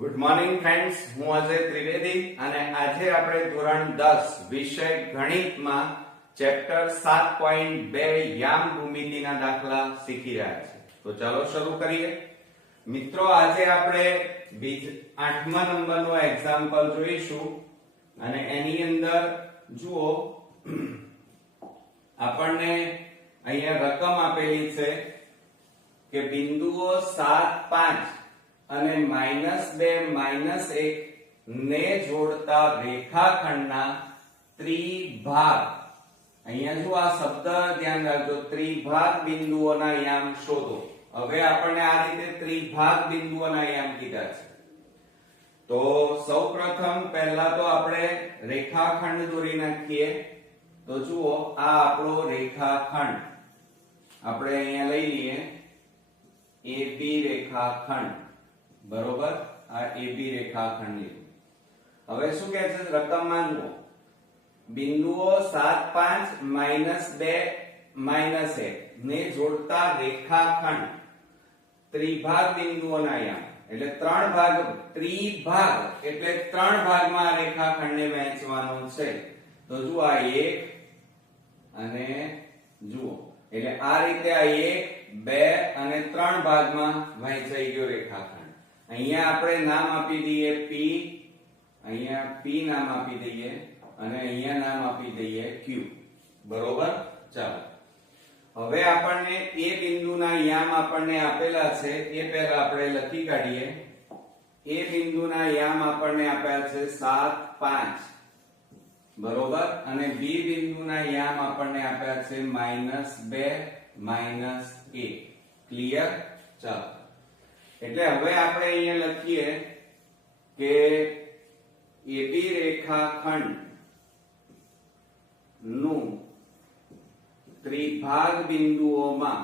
Good morning friends, હું અજય ત્રિવેદી અને આજે આપણે ધોરણ 10 વિષય ગણિતમાં ચેપ્ટર 7.2 યામ ભૂમિતિના દાખલા શીખી રહ્યા છીએ. તો ચાલો શરૂ કરીએ. મિત્રો, આજે આપણે 8મા નંબરનો એક્ઝામ્પલ જોઈશું અને એની અંદર જુઓ આપણને અહીંયા રકમ આપેલી છે કે બિંદુઓ 7, 5 અને -2, -1 ને જોડતા રેખાખંડના ત્રિભાગ. અહીંયા જો આ શબ્દ ધ્યાન રાખજો, ત્રિભાગ બિંદુઓના યામ શોધો. હવે આપણને આ રીતે ત્રિભાગ બિંદુઓના યામ કીધા છે. તો સૌપ્રથમ પહેલા તો આપણે રેખાખંડ દોરી નાખીએ. તો જુઓ, આ આપણો રેખાખંડ આપણે અહીંયા લઈ લઈએ AB રેખાખંડ. બરોબર, આ AB રેખાખંડ લીધું. હવે શું કહે છે રકમમાં જુઓ, બિંદુઓ 7, 5, -2, -1 ને જોડતા રેખાખંડ ત્રિભાગ બિંદુઓના યામ એટલે ત્રણ ભાગ. ત્રિભાગ એટલે ત્રણ ભાગમાં રેખાખંડને વહેંચવાનો છે. તો જુઓ, આ 1 અને જુઓ એટલે આ રીતે આ 1, 2 અને 3 ભાગમાં વહેંચાઈ ગયો રેખાખંડ. અહીંયા આપણે નામ આપી દઈએ P, અહીંયા P નામ આપી દઈએ અને અહીંયા નામ આપી દઈએ Q. બરોબર, ચાલો હવે આપણને એ બિંદુના યામ આપણને આપેલા છે એ પહેલા આપણે લખી કાઢીએ. એ બિંદુના યામ આપણને આપ્યા છે 7, 5. બરોબર, અને B બિંદુના યામ આપણને આપ્યા છે -2, -1. ક્લિયર? ચાલો, એટલે હવે આપણે અહીંયા લખીએ કે AB રેખાખંડ નું ત્રિભાગ બિંદુઓમાં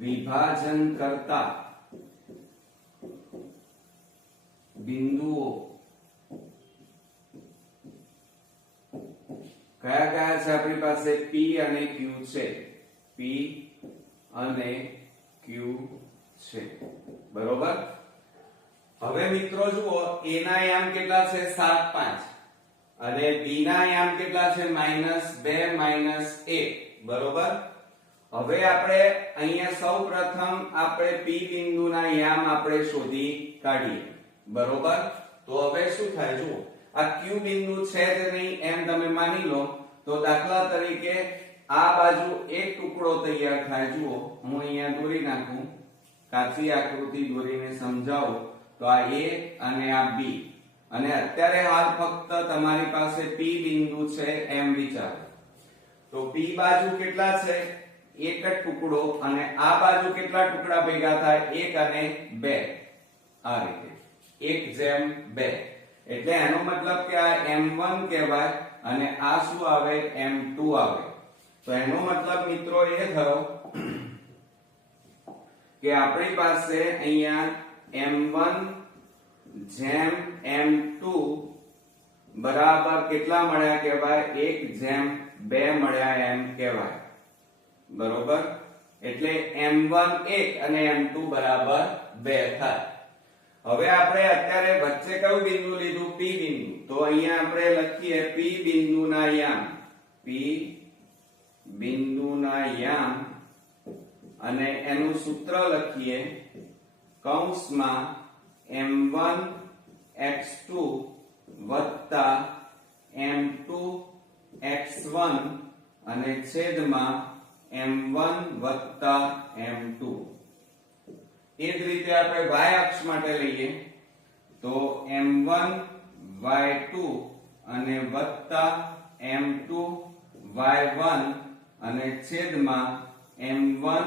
વિભાજન કરતા બિંદુઓ કયા કયા છે આપણી પાસે? P અને Q છે. P અને Q છે. બરોબર. હવે મિત્રો જુઓ, A ના યામ કેટલા છે? 7, 5 અને B ના યામ કેટલા છે? -2, -1. બરોબર. હવે આપણે અહીંયા સૌપ્રથમ આપણે P બિંદુના યામ આપણે શોધી કાઢીએ. બરોબર. તો હવે શું થાય જુઓ, આ Q બિંદુ છે કે નહીં એમ તમે માની લો. તો દાખલા તરીકે આ બાજુ એક ટુકડો તૈયાર થાય. જુઓ, હું અહીંયા દોરી નાખું, કાચી આકૃતિ દોરીને સમજાવું. તો આ A અને આ B, અને અત્યારે હાલ ફક્ત તમારી પાસે P બિંદુ છે એમ વિચારો. તો P બાજુ કેટલા છે? એક જ ટુકડો, અને આ બાજુ કેટલા ટુકડા ભેગા થાય? 1 અને 2. આ રીતે 1:2. એટલે એનો મતલબ કે આ M1 કહેવાય અને આ શું આવે? M2 આવે. તો એનો મતલબ મિત્રો એ થયો કે આપણી પાસે અહીંયા M1 જેમ M2 બરાબર કેટલા મળ્યા કહેવાય? 1:2 મળ્યા એમ કહેવાય. બરોબર, એટલે M1 1 અને M2 બરાબર 2 થાય. હવે આપણે અત્યારે વચ્ચે કયું બિંદુ લીધું? P બિંદુ. તો અહીંયા આપણે લખીએ P બિંદુના યામ. P બિંદુના યામ અને એનું સૂત્ર લખીએ કૌંસમાં M1 x2 વત્તા M2 x1 અને છેદમાં M1 વત્તા M2. એ જ રીતે આપણે y અક્ષ માટે લઈએ તો M1 y2 અને વત્તા M2 y1 અને છેદમાં M1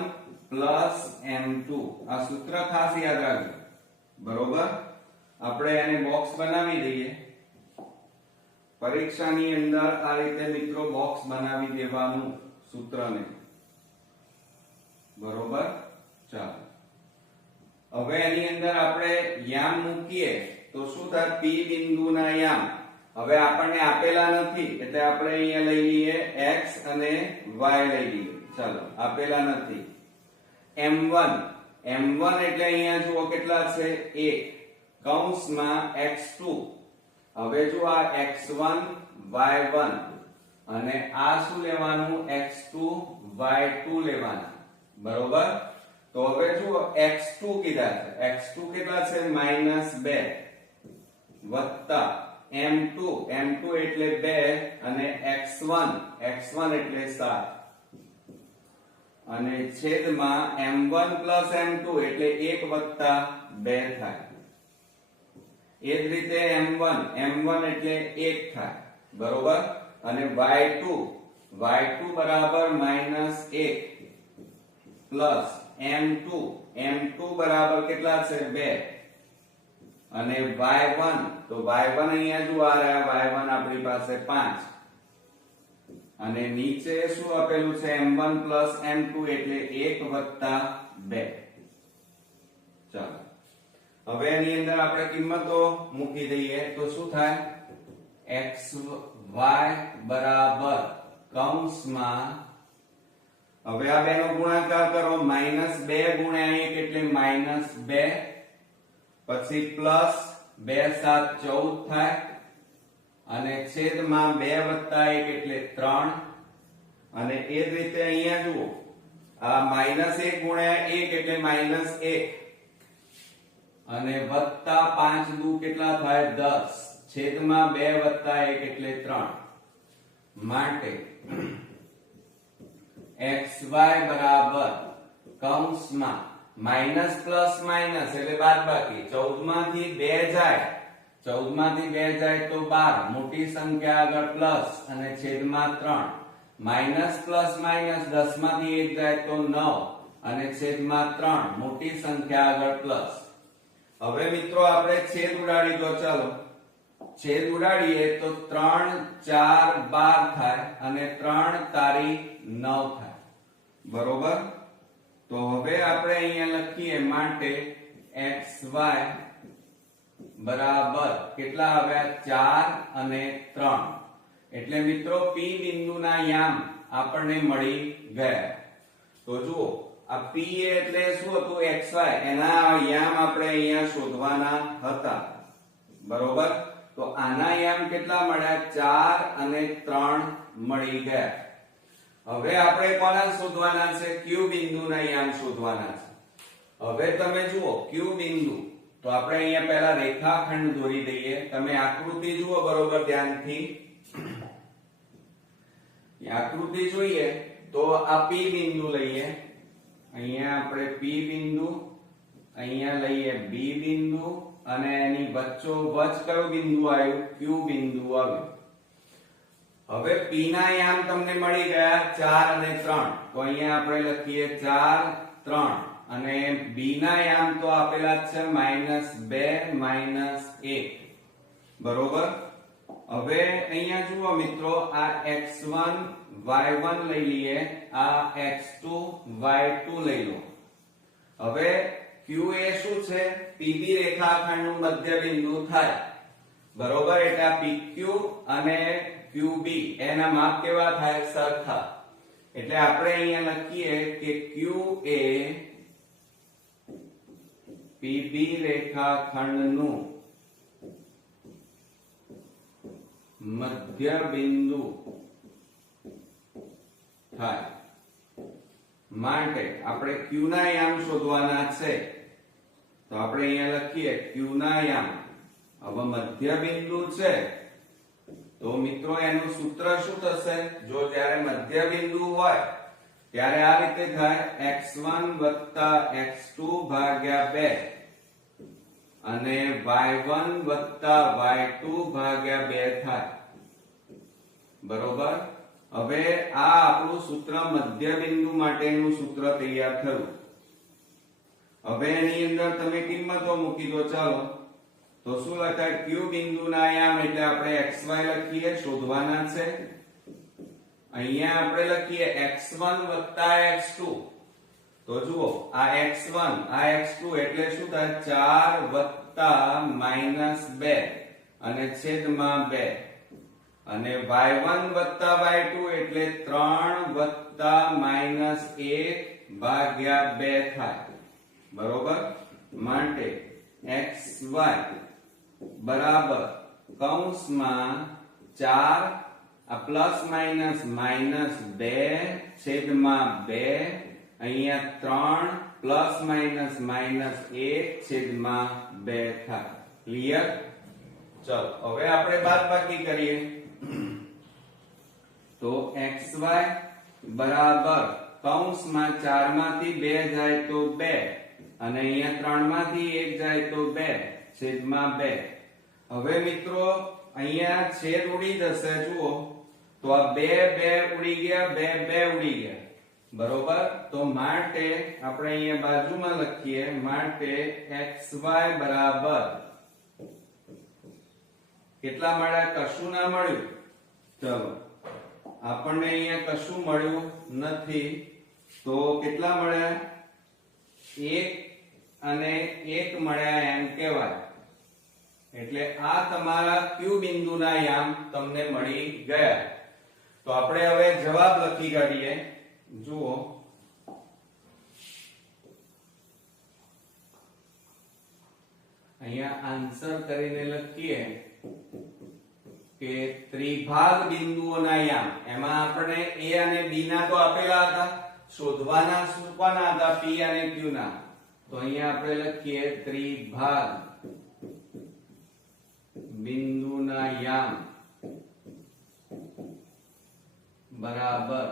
પ્લસ M2. આ સૂત્ર ખાસ યાદ રાખજો. બરોબર, આપણે એને બોક્સ બનાવી દઈએ. પરીક્ષાની અંદર આ રીતે મિત્રો બોક્સ બનાવી દેવાનું સૂત્રને. બરોબર, ચાલો હવે એની અંદર આપણે યામ મૂકીએ તો શું થાય? P બિંદુના યામ હવે આપણને આપેલા નથી એટલે આપણે અહીંયા લઈ લઈએ x અને y લઈ લઈએ. ચાલો આપેલા નથી. m1 એટલે અહીંયા જુઓ કેટલા છે 1 કૌંસમાં x2. હવે જો આ x1 y1 અને આ શું લેવાનું x2 y2 લેવાના બરોબર. તો હવે જુઓ x2 કીધા છે x2 કેટલા છે -2 વત્તા m2 એટલે 2 અને x1 એટલે 7 અને છેદમાં m1 m2 એટલે 1 વત્તા 2 થાય. એ જ રીતે m1 એટલે 1 થાય બરોબર. અને y2 બરાબર -1 પ્લસ m2 બરાબર કેટલા છે 2 અને y1 તો y1 અહીંયા જો આ રહ્યા y1 આપણી પાસે 5 અને નીચે શું આપેલું છે m1 m2 એટલે 1 વત્તા 2. ચાલો હવે એની અંદર આપણે કિંમતો મૂકી દઈએ તો શું થાય xy બરાબર કૌંસમાં હવે આ બેનો ગુણાકાર કરો -2 ગુણ્યા 1 એટલે -2 પછી પ્લસ 2 7 14 થાય અને છેદમાં 2 વત્તા 1 એટલે 3 અને એ જ રીતે અહીંયા જુઓ આ -1 ગુણ્યા 1 એટલે -1 અને વત્તા 5 દુ કેટલા થાય 10 છેદમાં 2 વત્તા 1 એટલે 3 માટે xy બરાબર કૌંસમાં માઈનસ પ્લસ માઈનસ એટલે બાદબાકી 14 માંથી 2 જાય 14 માંથી 2 જાય તો 12 મોટી સંખ્યા આગળ પ્લસ અને છેદમાં 3 માઈનસ પ્લસ માઈનસ 10 માંથી 1 જાય તો 9 અને છેદમાં 3 મોટી સંખ્યા આગળ પ્લસ. હવે મિત્રો આપણે છેદ ઉડાડી દો. ચાલો છેદ ઉડાડીએ તો 3 4 12 થાય અને 3 તારી 9 થાય બરોબર. તો હવે આપણે અહીંયા લખીએ માટે xy બરાબર કેટલા આવ્યા 4 અને 3 એટલે મિત્રો P બિંદુના યામ આપણને મળી ગયા. તો જુઓ આ P એટલે શું હતું xy એના યામ આપણે અહીંયા શોધવાના હતા બરોબર. તો આના યામ કેટલા મળ્યા 4 અને 3 મળી ગયા. હવે આપણે કોના શોધવાના છે Q બિંદુના યામ શોધવાના છે. હવે તમે જુઓ Q બિંદુ તો આપણે અહીંયા પહેલા રેખાખંડ દોરી દઈએ. તમે આકૃતિ જુઓ બરોબર ધ્યાનથી. આકૃતિ જોઈએ તો આ P બિંદુ લઈએ. અહીંયા આપણે P બિંદુ અહીંયા લઈએ B બિંદુ અને એની વચ્ચોવચ કયું બિંદુ આવ્યું Q બિંદુ આવ્યું. હવે P ના યામ તમને મળી ગયા 4 અને 3 તો અહીંયા આપણે લખીએ 4 3 અને B ના યામ તો આપેલા છે -2 -1 બરોબર. હવે અહીંયા જુઓ મિત્રો આ x1 y1 લઈ લઈએ આ x2 y2 લઈ લો. હવે Q એ શું છે PB રેખાખંડનું મધ્ય બિંદુ થાય બરોબર. એટલે આ PQ અને QB એના માપ કેવા થાય સરખા. એટલે આપણે અહીંયા લખીએ કે Q એ PB રેખાખંડનું મધ્ય બિંદુ થાય માટે આપણે Q ના યામ શોધવાના છે. તો આપણે અહીંયા લખીએ Q ના યામ. હવે મધ્ય બિંદુ છે તો મિત્રો એનું સૂત્ર શું થશે જો જ્યારે મધ્ય બિંદુ હોય ત્યારે આ રીતે થાય x1 x2 ભાગ્યા 2 અને y1 y2 ભાગ્યા 2 થાય બરોબર. હવે આ આપણું સૂત્ર મધ્ય બિંદુ માટેનું સૂત્ર તૈયાર થયું. હવે એની અંદર તમે કિંમતો મૂકી દો. ચાલો તો શું લખાય Q બિંદુના યામ એટલે આપણે xy લખીએ શોધવાના છે. અહીંયા આપણે લખીએ x1 x2. તો જુઓ આ x1 આ x2 એટલે શું થાય 4 -2 અને છેદમાં 2 અને y1 વત્તા y2 એટલે 3 વત્તા -1 ભાગ્યા 2 થાય, બરોબર. માટે xy બરાબર કૌંસમાં 4 આ પ્લસ માઇનસ -2 છેદમાં 2 અહીંયા 3 પ્લસ માઇનસ -1 છેદમાં 2 થાય. ક્લિયર? ચલો હવે આપણે બાદબાકી કરીએ. તો xy બરાબર કૌંસમાં 4 માંથી 2 જાય તો 2 અને અહીંયા 3 માંથી 1 જાય તો 2 છેદમાં 2. હવે મિત્રો અહીંયા છેદ ઉડી જશે, જુઓ તો આ 2 ઉડી ગયા, 2 ઉડી ગયા, બરોબર. તો માટે આપણે અહીંયા બાજુમાં લખીએ, માટે xy બરાબર કેટલા મળ્યા? કશું ના મળ્યું. ચલો આપણને અહીંયા કશું મળ્યું નથી, તો કેટલા મળ્યા? 1 અને 1 મળ્યા એમ કહેવાય. એટલે આ તમારા Q બિંદુના યામ તમને મળી ગયા. તો આપણે હવે જવાબ લખી કાઢીએ. જુઓ અહીંયા આન્સર કરીને લખીએ કે ત્રિભાગ બિંદુઓના યામ, એમાં આપણે A અને B ના તો આપેલા હતા, શોધવાના કોના હતા? P અને Q ના. તો અહીંયા આપણે લખીએ ત્રિભાગ બિંદુના યામ બરાબર,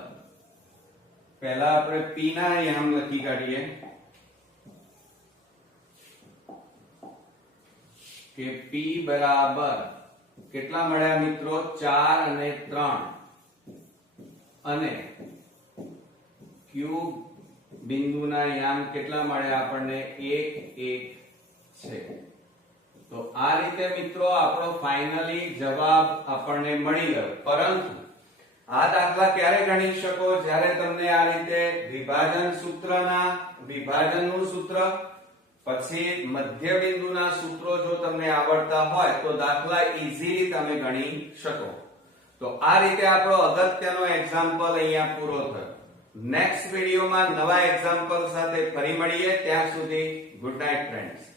પહેલા આપણે P ના યામ લખી કાઢીએ કે P બરાબર કેટલા મળ્યા મિત્રો? 4 અને 3 અને Q બિંદુના યામ કેટલા મળ્યા આપણને? 1 1 છે. તો આ રીતે મિત્રો આપણો ફાઇનલી જવાબ આપણને મળી ગયો. પરંતુ આ દાખલા ક્યારે ગણી શકો? જ્યારે તમને આ રીતે વિભાજનનું સૂત્ર પછી મધ્ય બિંદુના સૂત્રો જો તમને આવડતા હોય તો દાખલા ઈઝીલી તમે ગણી શકો. તો આ રીતે આપણો અગત્યનો એક્ઝામ્પલ અહીંયા પૂરો થયો. નેક્સ્ટ વિડીયોમાં નવા એક્ઝામ્પલ સાથે ફરી મળીએ. ત્યાં સુધી ગુડ નાઇટ ફ્રેન્ડ્સ.